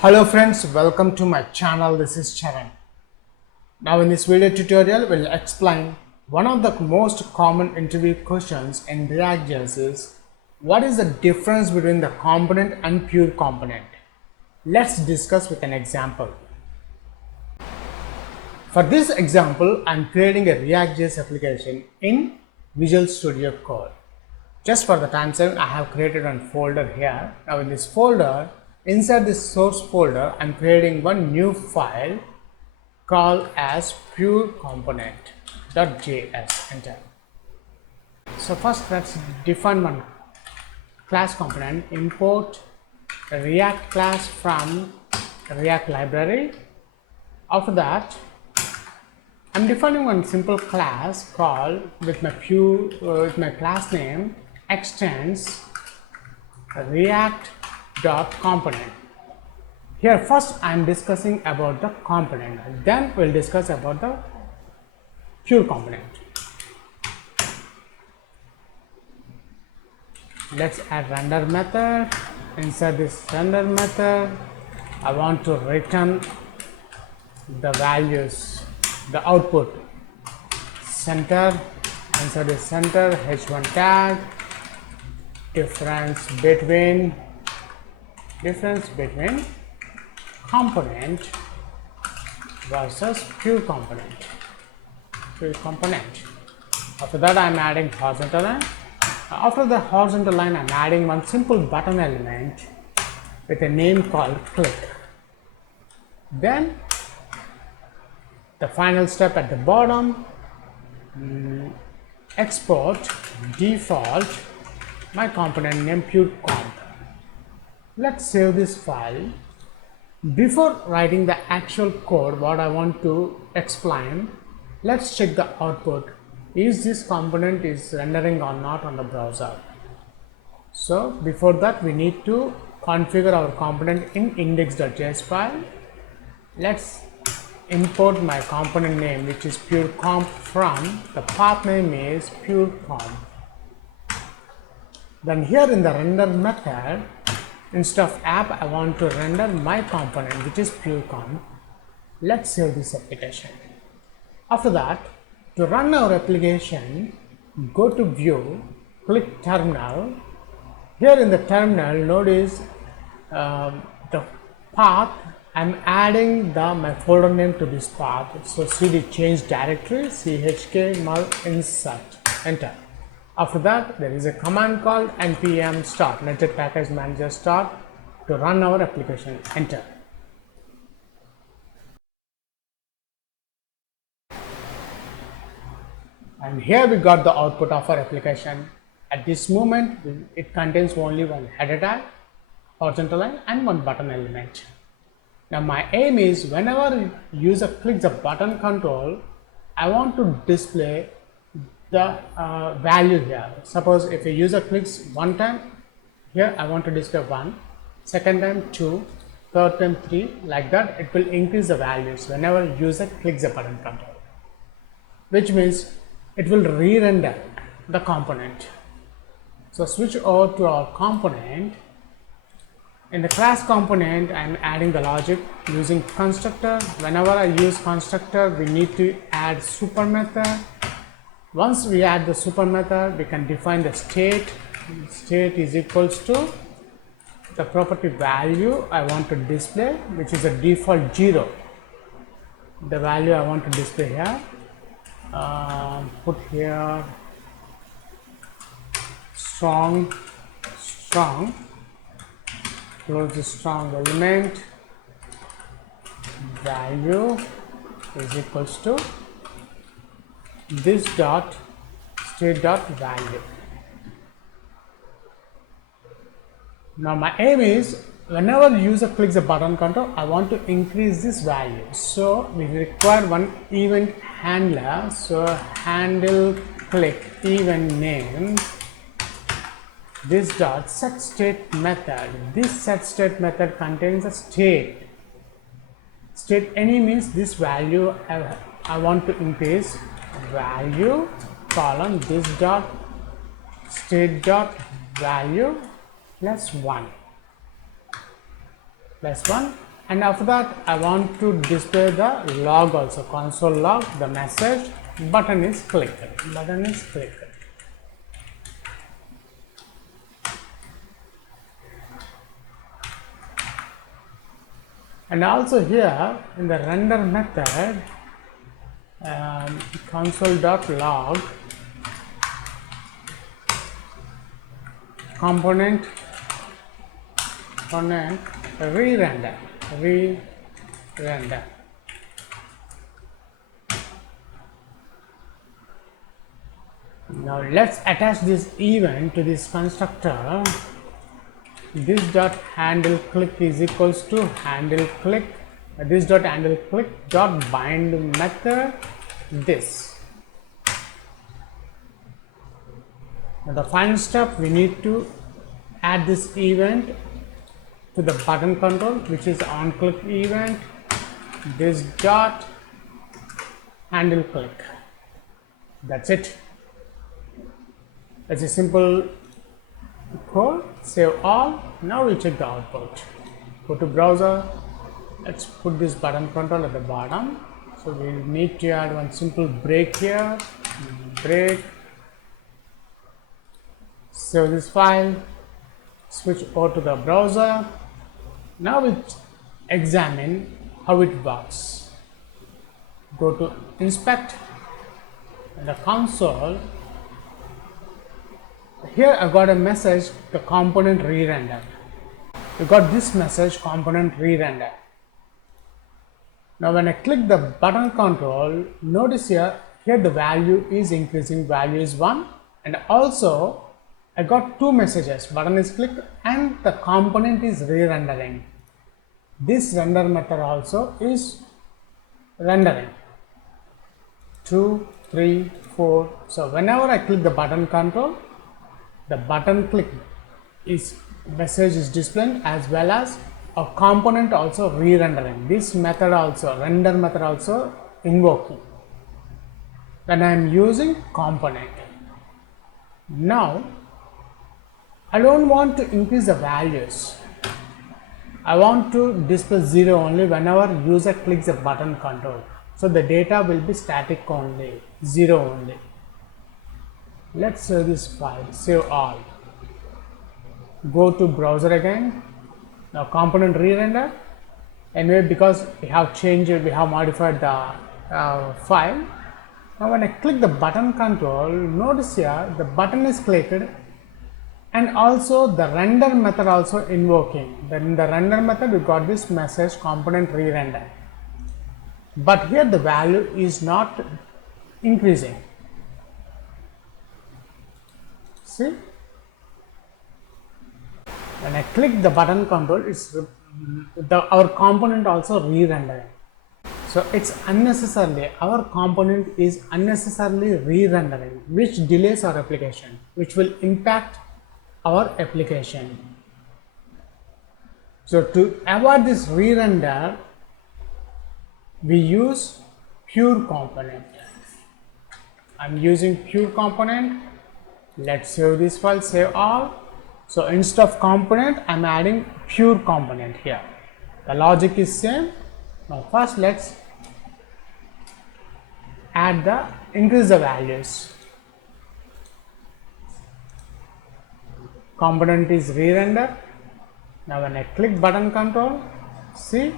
Hello friends, welcome to my channel. This is Charan. Now in this video tutorial, we'll explain one of the most common interview questions in React.js is what is the difference between the component and pure component? Let's discuss with an example. For this example, I'm creating a React.js application in Visual Studio Code. Just for the time saving, I have created a folder here. Now in this folder, inside this source folder, I'm creating one new file called as pure component.js. Enter. So first let's define one class component. Import a React class from React library. After that, I'm defining one simple class called with my class name extends react.component. Here first I'm discussing about the component, then we'll discuss about the pure component. Let's add render method. Inside this render method, I want to return the values, the output. Center, inside the center, h1 tag, difference between component versus pure component. After that, I'm adding horizontal line. After the horizontal line, I'm adding one simple button element with a name called click. Then the final step at the bottom, export default my component name pure comp. Let's save this file. Before writing the actual code, what I want to explain, let's check the output. Is this component is rendering or not on the browser? So before that, we need to configure our component in index.js file. Let's import my component name, which is pure comp, from the path name is pure comp. Then here in the render method, instead of app, I want to render my component, which is pure comp. Let's save this application. After that, to run our application, go to view, click terminal. Here in the terminal, notice the path. I'm adding my folder name to this path. So cd change directory, chk mul insert, enter. After that, there is a command called npm start, netted package manager start, to run our application, enter. And here we got the output of our application. At this moment, it contains only one header tag, horizontal line, and one button element. Now my aim is whenever user clicks the button control, I want to display the value here. Suppose if a user clicks one time, here I want to display 1, second time 2, third time 3, like that it will increase the values whenever user clicks the button control, which means it will re-render the component. So switch over to our component. In the class component, I'm adding the logic using constructor. Whenever I use constructor, we need to add super method. Once we add the super method, we can define the state. State is equals to the property value I want to display, which is a default 0. The value I want to display here, put here strong, close the strong element, value is equals to this dot state dot value. Now my aim is whenever user clicks the button control, I want to increase this value. So we require one event handler. So handle click event name, this dot set state method. This set state method contains a state. State any means this value I want to increase, value column this dot state dot value plus 1. and after that I want to display the log also, console log, the message button is clicked, and also here in the render method, console.log component re-render. Now let's attach this event to this constructor. This dot handle click is equals to handle click, this dot handle click dot bind method this. Now the final step, we need to add this event to the button control, which is on click event, this dot handle click. That's it. That's a simple code. Save all. Now we check the output. Go to browser. Let's put this button control at the bottom. So we need to add one simple break here. Break. Save this file. Switch over to the browser. Now we examine how it works. Go to inspect and the console. Here I got a message, the component re-render. We got this message, component re-render. Now when I click the button control, notice here the value is increasing, value is 1, and also I got two messages, button is clicked and the component is re-rendering. This render method also is rendering. 2, 3, 4. So whenever I click the button control, the button click is message is displaying as well as a component also re-rendering. This method also, render method also invoking when I am using component. Now I don't want to increase the values. I want to display 0 only whenever user clicks the button control. So the data will be static only, 0 only. Let's save this file, save all. Go to browser again. Now component re-render. Anyway, because we have changed it, we have modified the file. Now when I click the button control, notice here the button is clicked and also the render method also invoking. Then in the render method we got this message component re-render. But here the value is not increasing. See, when I click the button control, it's our component also re-rendering. So it's unnecessarily, our component is unnecessarily re-rendering, which delays our application, which will impact our application. So to avoid this re-render, we use pure component. I'm using pure component. Let's save this file, save all. So instead of component, I'm adding pure component here. The logic is same. Now first let's increase the values. Component is re-render. Now when I click button control, see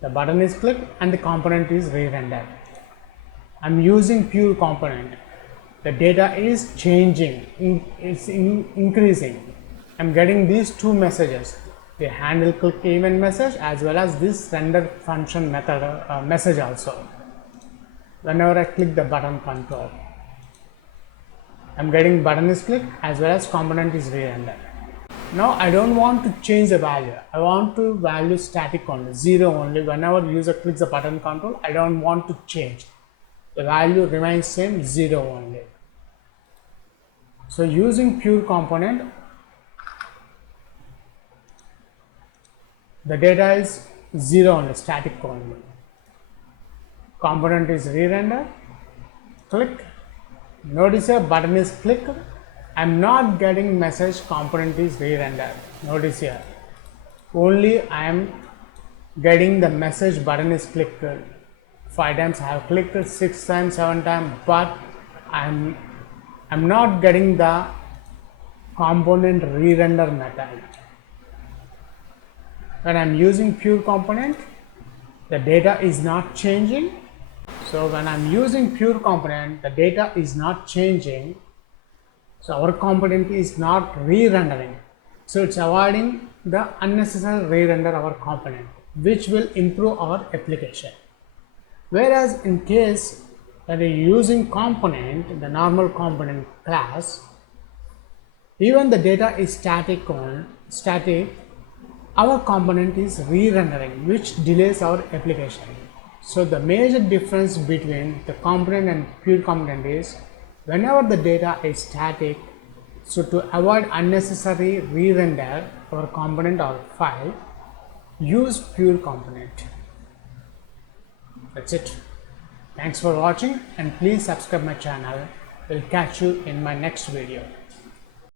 the button is clicked and the component is re-rendered. I'm using pure component. The data is changing, it's increasing. I'm getting these two messages, the handle click event message as well as this render function method message also. Whenever I click the button control, I'm getting button is clicked as well as component is re-rendered. Now I don't want to change the value. I want to value static only, 0 only. Whenever user clicks the button control, I don't want to change. The value remains same, 0 only. So using pure component, the data is 0 only, static only. Component is re-render, click. Notice here button is clicked. I'm not getting message component is re-rendered. Notice here, only I am getting the message button is clicked 5 times. I have clicked it 6 times, 7 times, but I'm not getting the component re-render method. When I'm using pure component, the data is not changing. So when I'm using pure component, the data is not changing. So our component is not re-rendering. So it's avoiding the unnecessary re-render our component, which will improve our application. Whereas in case that you're using component, the normal component class, even the data is static, our component is re-rendering, which delays our application. So the major difference between the component and pure component is whenever the data is static, so to avoid unnecessary re-render our component or file, use pure component. That's it. Thanks for watching and please subscribe my channel. We'll catch you in my next video.